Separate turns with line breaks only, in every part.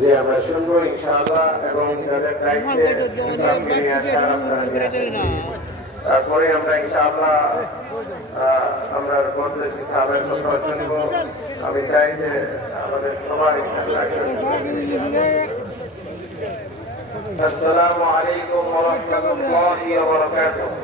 যে আমরা শুনব ইনশাআল্লাহ এবং যাদের। তারপরে আমরা ইনশাআল্লাহ আমরা মজলিসি সাহেবের কথা শুনব। আমি চাই যে আমাদের সবার ইনশাআল্লাহ আসসালামু আলাইকুম ওয়া রাহমাতুল্লাহি ওয়া বারাকাতুহু।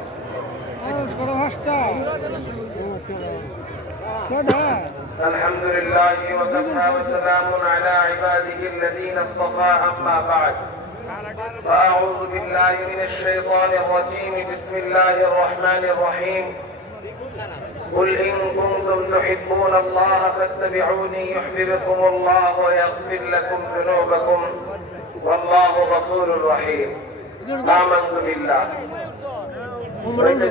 الحمد لله وكفى وسلام على عباده الذين اصطفى أما بعد. فأعوذ بالله من الشيطان الرجيم. بسم الله الرحمن الرحيم. قل إن كنتم تحبون الله فاتبعوني يحببكم الله ويغفر لكم ذنوبكم. والله غفور رحيم. آمنت بالله. وإذ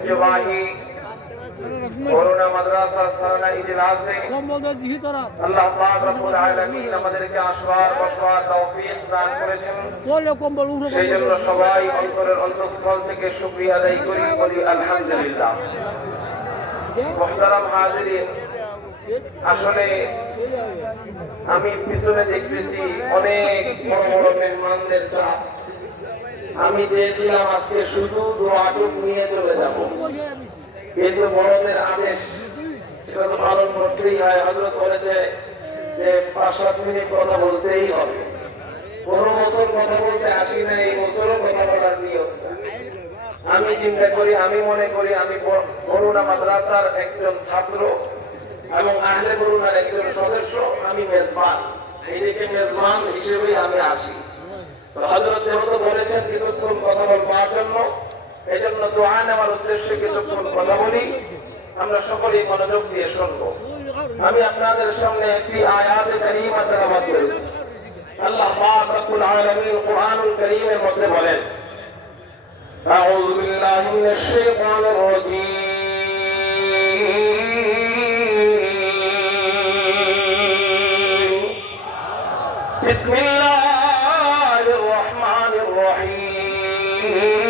করোনা মাদ্রাসা ইজলাসে আল্লাহ পাক রব্বুল আলামিন আমাদেরকে আসবার বসবার তৌফিক দান করেছেন সেই জন্য সবাই অন্তরের অন্তঃস্থল থেকে শুকরিয়া আদায় করি, বলি আলহামদুলিল্লাহ। হাজিরিন, আসলে আমি পিছনে দেখতেছি অনেক বড় বড় মেহমানদের চাপ। আমি চেয়েছিলাম আজকে শুধু দোয়াটুক নিয়ে চলে যাব। কিন্তু আদেশ সেটা তো পালন করতেই হয়। হজরত যে পাঁচ সাত মিনিট কথা বলতেই হবে। বছর কথা বলতে আসি না এই বছরও কথা বলার আমি চিন্তা করি, আমি মনে করি, আমি বরুণা মাদ্রাসার একজন ছাত্র এবং আহলে বরুণার একজন সদস্য, আমি মেজবান। এই দেখে মেজবান হিসেবেই আমি আসি। হজরত যেহেতু বলেছেন, কিছুক্ষণ কথা বলবার জন্য এই জন্য দোয়া নেওয়ার উদ্দেশ্যে কিছুক্ষণ কথা বলি আমরা সকলেই মনোযোগ দিয়ে শুনবো আমি আপনাদের সামনে একটি আয়াতে কারিমা তেলাওয়াত করেছি আল্লাহ পাক রব্বুল আলামিন কুরআনুল কারীমের মধ্যে বলেন أعوذ بالله من الشيطان الرجيم بسم الله الرحمن الرحيم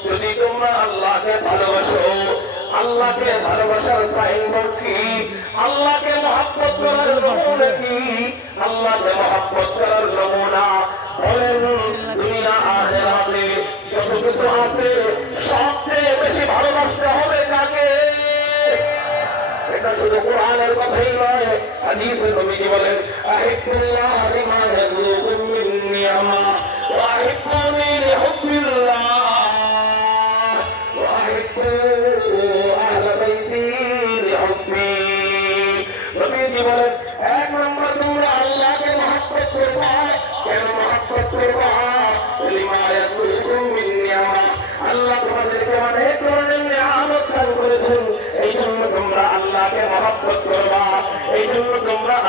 আল্লাহকে তোমরা আল্লাহকে ভালোবাসো ভালোবাসার সাইনবোর্ড কি? আল্লাহকে মহব্বত করার আল্লাহকে মহব্বত করার নমুনা। বলেন, দুনিয়া আখিরাতে যত কিছু আছে, সবচেয়ে বেশি ভালোবাসতে হবে কাকে? এটা শুধু কোরআনের কথাই নয়, হাদিসে নবীজি বলেন, আহিবুল্লাহ লিমা ইয়াবলুগুম মিন নিয়ামা ওয়া আহিবুনি লিহুব্বিল্লাহ।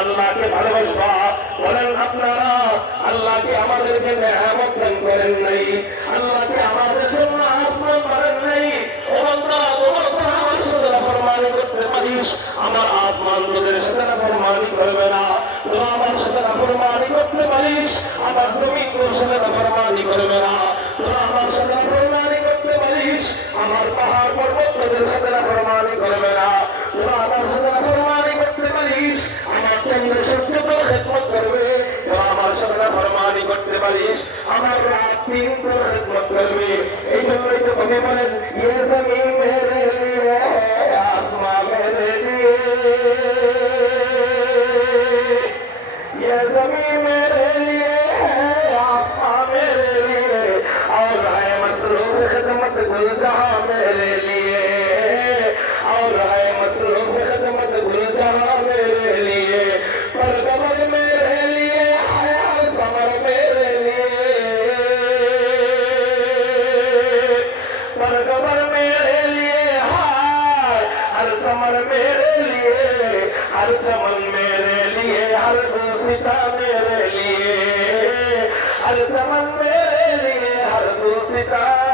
আল্লাহকে ভালোবাসবা বলেন আপনারা, আল্লাহকে আমাদেরকে নিয়ামত দান করেন নাই। আল্লাহকে আমাদের জন্য আসমান করেন নাই। আমার আসমান তোদের সাথে নাফরমানি করবে না। তোরা আমার সাথে নাফরমানি করতে পারিস। আমার জমিন তোর সাথে নাফরমানি করবে না। তোরা আমার সাথে জন্যই তো কবি বলেন ইয়ে জমিন हर कबर मेरे लिए हाय। हर समर मेरे लिए, हर चमन मेरे लिए, हर दूसिता मेरे लिए। हर चमन मेरे लिए, हर दूसिता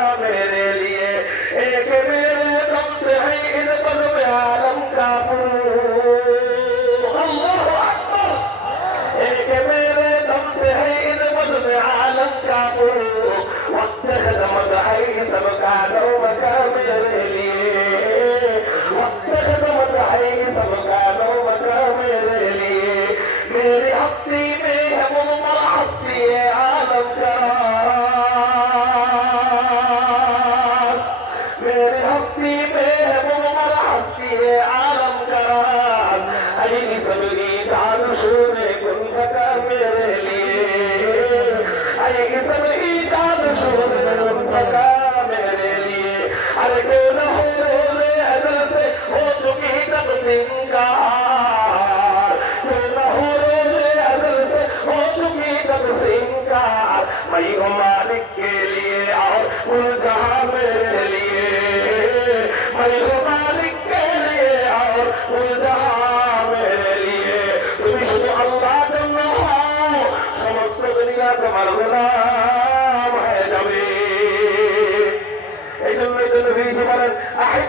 এক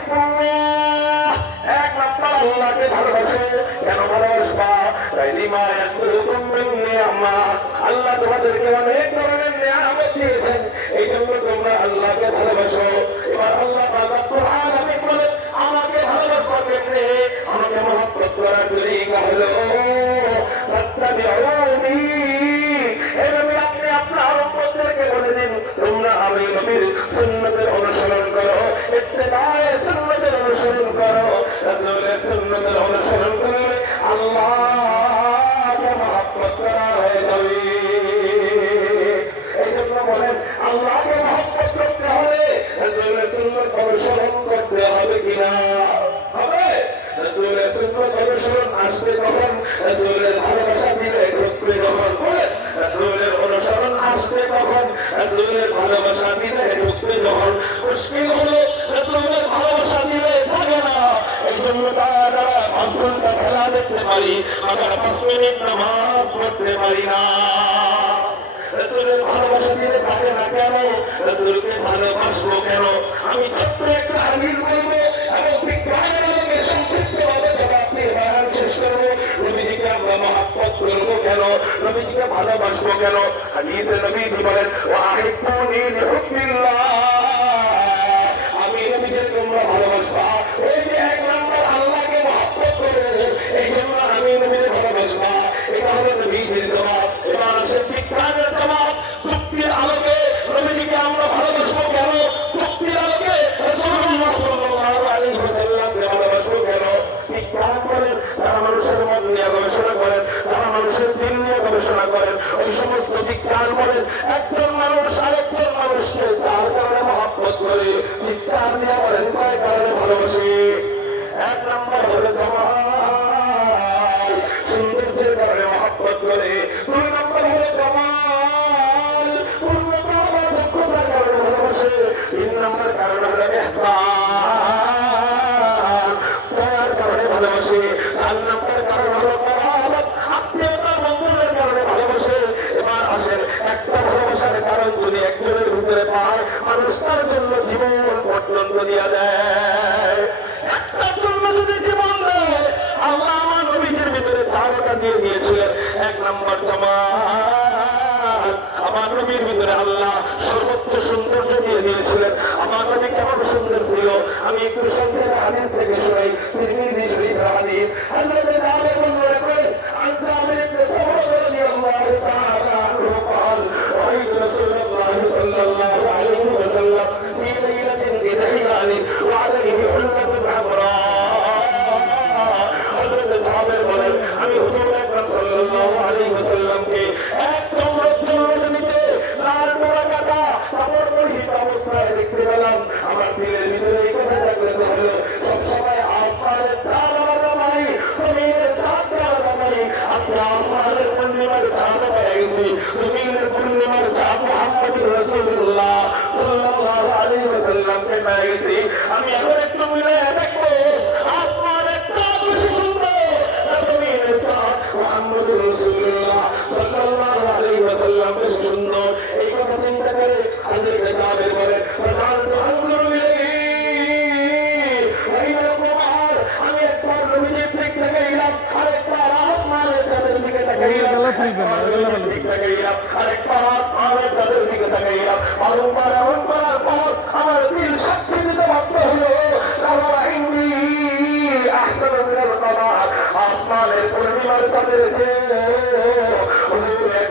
নম্বর আল্লাহকে ভালোবাসো কেন ভালোবাসবা তাই লিমা মিন আল্লাহ অনেক ধরনের নিয়ামত দিয়েছেন এই জন্য তোমরা আল্লাহকে ভালোবাসো এবার আল্লাহ রব্বুল আলামিন আমাকে ভালোবাসবা কেমনে আমাকে মহব্বত করার তরিকা হলো অনুসরণ করতে হবে কিনা? হবে? রাসূলের সুন্নত অনুসরণ আসবে কখন? রাসূলের ভালোবাসা দিলে ঢুকবে কখন? বলেন রাসূলের অনুসরণ আসবে কখন? রাসূলের ভালোবাসা দিলে ঢুকবে যখন মুশকিল হলো রাসূলের ভালোবাসা দিলে থাকে না। এই জন্য তারা পাঁচ খেলা দেখতে পারি আমরা পাঁচ মিনিট নামাজ পড়তে পারি না। রসুলের ভালোবাসা দিলে থাকে না কেন রসুলকে ভালোবাসবো কেন? আমি ছোট্ট একটা হাদিস বলব এবং বিজ্ঞানের আলোকে সংক্ষিপ্তভাবে জবাব দিয়ে শেষ করব। নবীজিকে আমরা মহাপ্পত করব কেন? নবীজিকে ভালোবাসবো কেন? হাদিসে নবীজি বলেন গবেষণা করেন। ওই সমস্ত বিজ্ঞান বলেন, একজন মানুষ আরেকজন মানুষকে যার কারণে মহাব্বত করে চিৎকার নিয়ে বলেন পায় মানুষ তার জন্য জীবন পর্যন্ত দিয়া দেয়। একটার জন্য যদি জীবন দেয়, আল্লাহ আমার নবীজির ভিতরে চারটা দিয়ে দিয়েছিলেন। এক নম্বর জামাত। আমার নবীর ভিতরে আল্লাহ সর্বোচ্চ সৌন্দর্য দিয়ে দিয়েছিলেন। আমার নবী কেমন সুন্দর ছিল। আমি একটু সংক্ষেপে হাদিস থেকে তিরমিজি শরীফের হাদিস।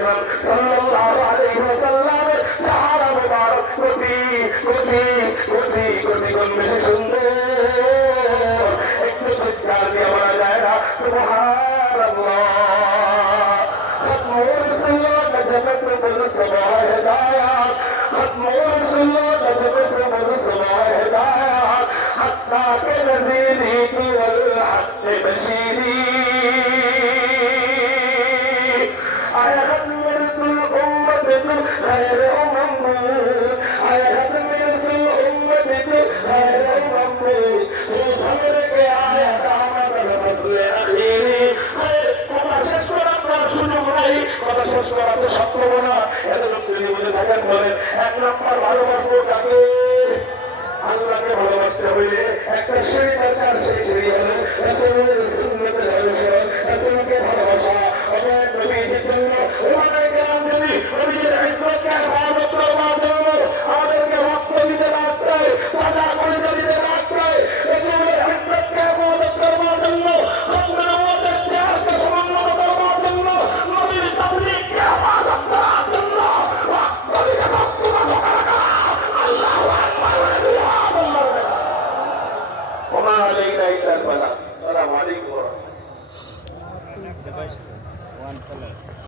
Brother. মানুষ করা তো সম্ভব না। এতটুক বলে থাকেন বলেন এক নম্বর ভালোবাসবো তাকে আল্লাহকে ভালোবাসতে হইলে একটা সিঁড়ি দরকার সেই সিঁড়ি হলে